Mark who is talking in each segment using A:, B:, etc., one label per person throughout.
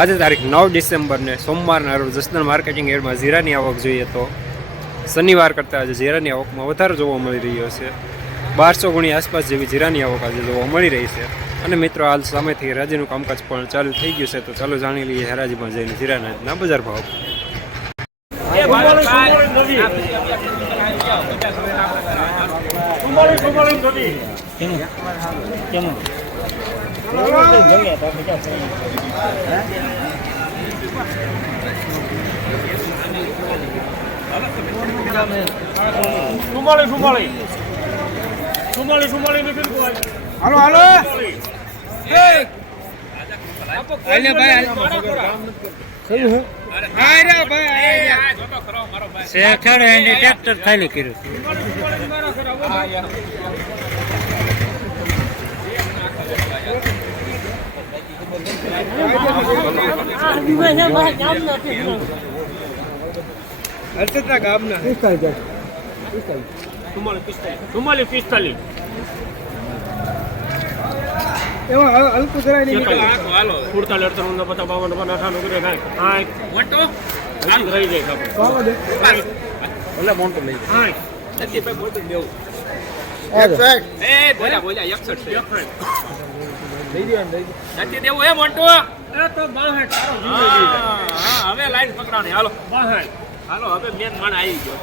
A: આજે તારીખ નવ ડિસેમ્બરને સોમવારના રોજ જસદણ માર્કેટિંગ એરમાં જીરાની આવક જોઈએ તો શનિવાર કરતાં આજે જીરાની આવકમાં વધારો જોવા મળી રહ્યો છે. બારસો ગુણી આસપાસ જેવી જીરાની આવક આજે જોવા મળી રહી છે. અને મિત્રો હાલ સામેથી હરાજીનું કામકાજ પણ ચાલુ થઈ ગયું છે તો ચાલો જાણી લઈએ હરાજીમાં જઈને જીરાના બજાર ભાવ.
B: સુમાળી સુમાળી. સુમાળી સુમાળી નથી કોઈ
C: હાલો હાલો.
D: ટ્રેક્ટર ખાલી કર્યું.
C: હર્ષદના ગામના.
B: સુમાળી પિસ્તાલીસ.
C: એમાં હલકું જરાય નહીં નીકળે.
B: સુડતાલીસ અડતાલીસ ઊંધા પચાસ બાવન અઠાણું કરે થાય. રહી જાય.
C: લઈ દે લઈ દે.
B: એ તો બાસઠ તારો જીવ લઈ હા
E: હવે લાઈન પકડાણી હાલો.
B: બાસઠ
E: હાલો હવે મેન માણ આવી ગયો.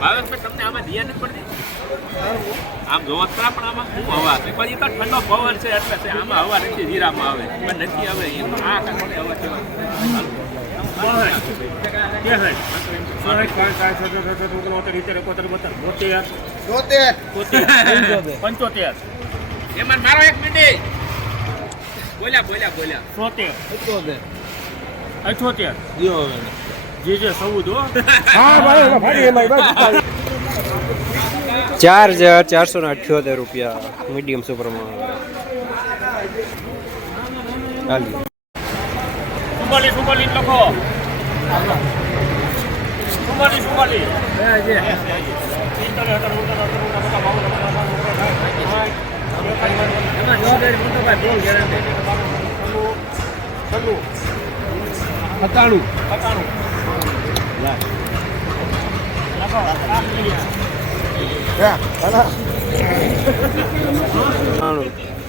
E: ભાવેશભાઈ તમને આમાં ધ્યાન નથી પડતી? આમ જોવા તો ખરા પણ આમાં શું હવા છે? પછી તો ઠંડો પવન છે એટલે છે. આમાં હવા નથી જીરામાં આવે. પણ નથી આવે એમાં આ કારણે હવા કેવા
B: પંચોતેર.
E: એમાં મારો એક મિનિટ. બોલ્યા બોલ્યા બોલ્યા.
B: સોતેર. અઠોતેર જે જે ચૌદ
A: ચાર હજાર ચારસો ને અઠ્યોતેર રૂપિયા મીડિયમ સુપરમાં. હાલી
B: સુમાલી લખો. સુમાલી સુમાલી
C: સત્તાણું
A: સત્તાણું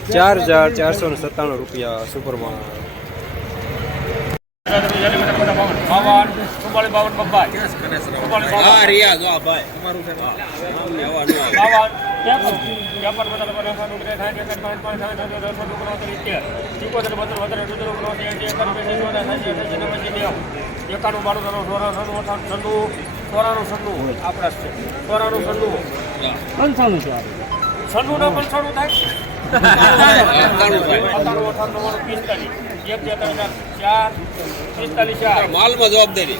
A: ચાર હજાર ચારસો ને સત્તાણું રૂપિયા સુપરમાં
B: બાવન સુમાલી બાવન બબ્બાઈ બાવન. બાવન કરે પાંચ પાંચ વધારે બેસી સન્નું અઠાણું સન્નું ચોરાણું સન્નું આપણા છે. ચોરાણું સન્નું
D: પંચાણું છે
B: સન્નું ના પંચાણું થાય? અઠાણું અઠાણું નવ્વાણું પિસ્તાલીસ. એક બે ત્રણ ચાર ચાર પિસ્તાલીસ ચાર.
E: માલમાં જવાબદારી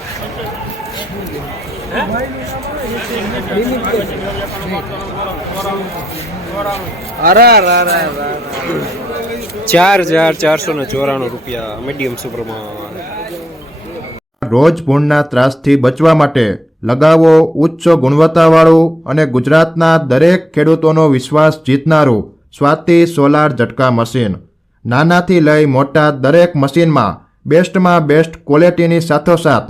F: રોજ પૂર્ણના ત્રાસથી બચવા માટે લગાવો ઉચ્ચ ગુણવત્તાવાળું અને ગુજરાતના દરેક ખેડૂતોનો વિશ્વાસ જીતનારું સ્વાતિ સોલાર ઝટકા મશીન. નાનાથી લઈ મોટા દરેક મશીનમાં બેસ્ટમાં બેસ્ટ ક્વોલિટીની સાથોસાથ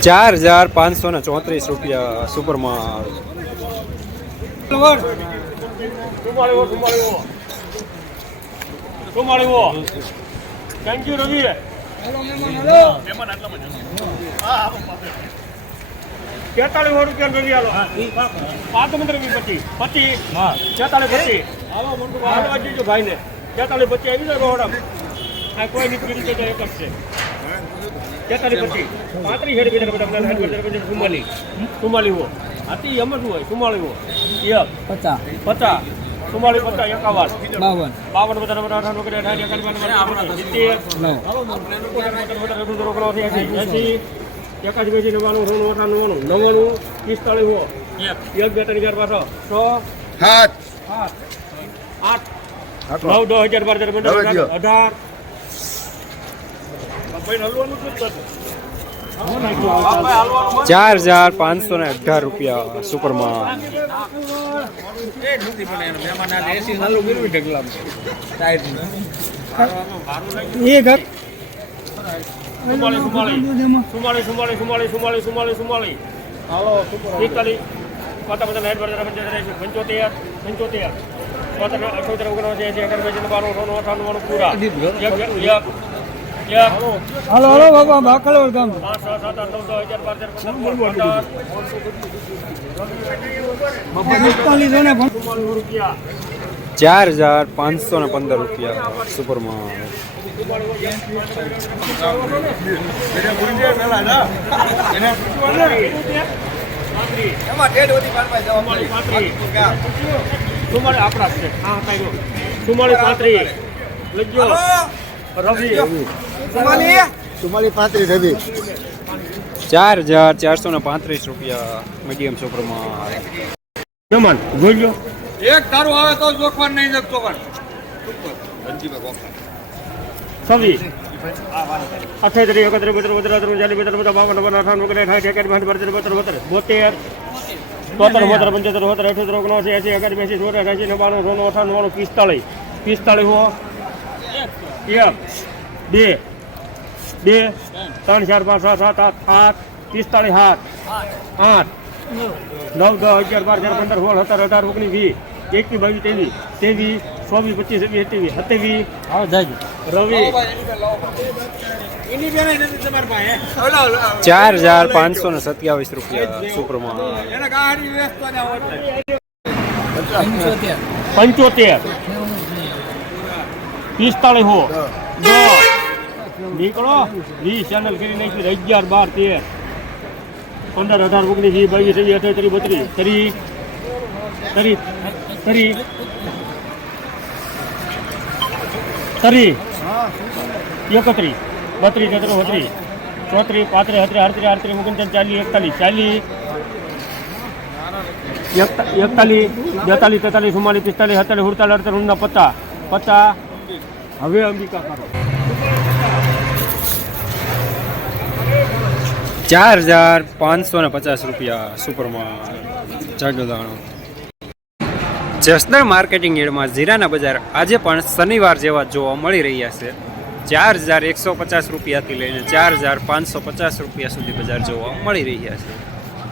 A: ચાર હજાર પાંચસો ને ચોત્રીસ રૂપિયા સુપરમાં
B: થેન્ક યુ રવિ તેતાળીસ રૂપિયા રવિ હાલો પાંચ રવિ પછી પછી છેતાળીસ પછી હાલો હાલવા જજો ભાઈને. તેતાળીસ પછી આવી જાય રોહડા આ કોઈ નીકળી રીતે એક છે. તેતાળીસ પછી પાંત્રીસ રૂપિયા ચુમ્માલી ચુમ્માલી હો. આથી એમ હોય ચુમ્માલીસ હો એક
C: પચાસ
B: પચાસ ચુમ્માલીસ પચાસ એકાવન
C: બાવન
B: બાવન બધા બધા અઢાર બધા અઢાર એકાવન સિત્તેર એસી એકાદ બેસી નવ્વાણું ત્રણ અઠાણું નવ્વાણું નવ્વાણું પિસ્તાળીસ હો એક બે ત્રણ ચાર પાછો છ સાત આઠ નવ દસ હજાર બાર હજાર અઢાર ભાઈ હલવાનું શું
A: ચાર હજાર પાંચસો ને અઢાર રૂપિયા સુપરમાં
C: એ ઘર
B: પંચોતેર પંચોતેર અઠોતેર ઓગણસી અગરબેજી બારો અઠાણું પૂરા
C: હલો હલો બાબા
B: ભાખલ વરગામ
A: ચાર હજાર પાંચસો ને પંદર રૂપિયા સુપરમાં.
B: આપણા છે હા ચુમ્માળીસ પાંત્રીસ લખજો રવિ.
C: ચુમ્માલી પાંત્રીસ હતી.
A: ચાર હજાર ચારસો ને પાંત્રીસ રૂપિયા મીડિયમ સુપરમાં
B: મહેમાન જોઈ લો
C: એક તારું આવે તો જોખવાન નહીં જગતો પણ
B: છવ્વીસ. અઠ્યાત્રીસ એકત્રીસ બત્રીસ બત્રીસ ત્રીસ ચાલીસ બેતાલીસ બધા બાવન અઠાઠ બત્રીસ બત્રીસ બત્રીસ બોતેર. તોતેર બોતેર. પંચોતેર બોતેર અઠોતેર ઓગણસી એસી એકાઠ બેસી ચોતેર અઠાસી નવ્વાણું સોનું અઠાણું પિસ્તાળીસ. પિસ્તાળીસ એક બે. બે ત્રણ ચાર પાંચ છ સાત આઠ આઠ પિસ્તાળીસ સાત આઠ નવ દસ અગિયાર બાર તેર પંદર સોળ સત્તર અઢાર ઓગણીસ વીસ એકવીસ બાવીસ ત્રેવીસ ત્રેવીસ ચોવીસ પચીસ છવ્વીસ સત્યાવીસ સત્યાવીસ રવિ
A: ચાર હજાર પાંચસો ને સત્યાવીસ રૂપિયા સુપરમાં
C: એને ગાડી વેચતો ને
B: પંચોતેર પિસ્તાળીસ હો દસ નીકળો. વીસ ચેનલ કરી નાખી અગિયાર બાર તેર પંદર અઢાર, ઓગણીસ વીસ બાવીસ એવી અઠાવીસ બત્રીસ. ત્રીસ ત્રીસ ત્રીસ ત્રીસ એકત્રીસ, બત્રીસ તેત્રીસ બત્રીસ ચોત્રીસ, પાંત્રીસ હત્રીસ અડત્રીસ અડત્રીસ, ઓગણચાલીસ, ચાલીસ, એકતાલીસ, ચાલીસ. એકતા- એકતાલીસ, બેતાલીસ, તેતાલીસ, ચુમ્માલીસ, પિસ્તાલીસ, સત્તાલીસ, સુડતાલીસ, અડતાલીસ ઊંડા પત્તા પત્તા હવે અંબિકા કરો.
A: ચાર હજાર પાંચસો ને પચાસ રૂપિયા સુપરમાં જાગોદાણો જસદણ માર્કેટિંગ યાર્ડમાં જીરાના બજાર આજે પણ શનિવાર જેવા જોવા મળી રહ્યા છે. ચાર હજાર એકસો પચાસ રૂપિયાથી લઈને ચાર હજાર પાંચસો પચાસ રૂપિયા સુધી બજાર જોવા મળી રહ્યા છે.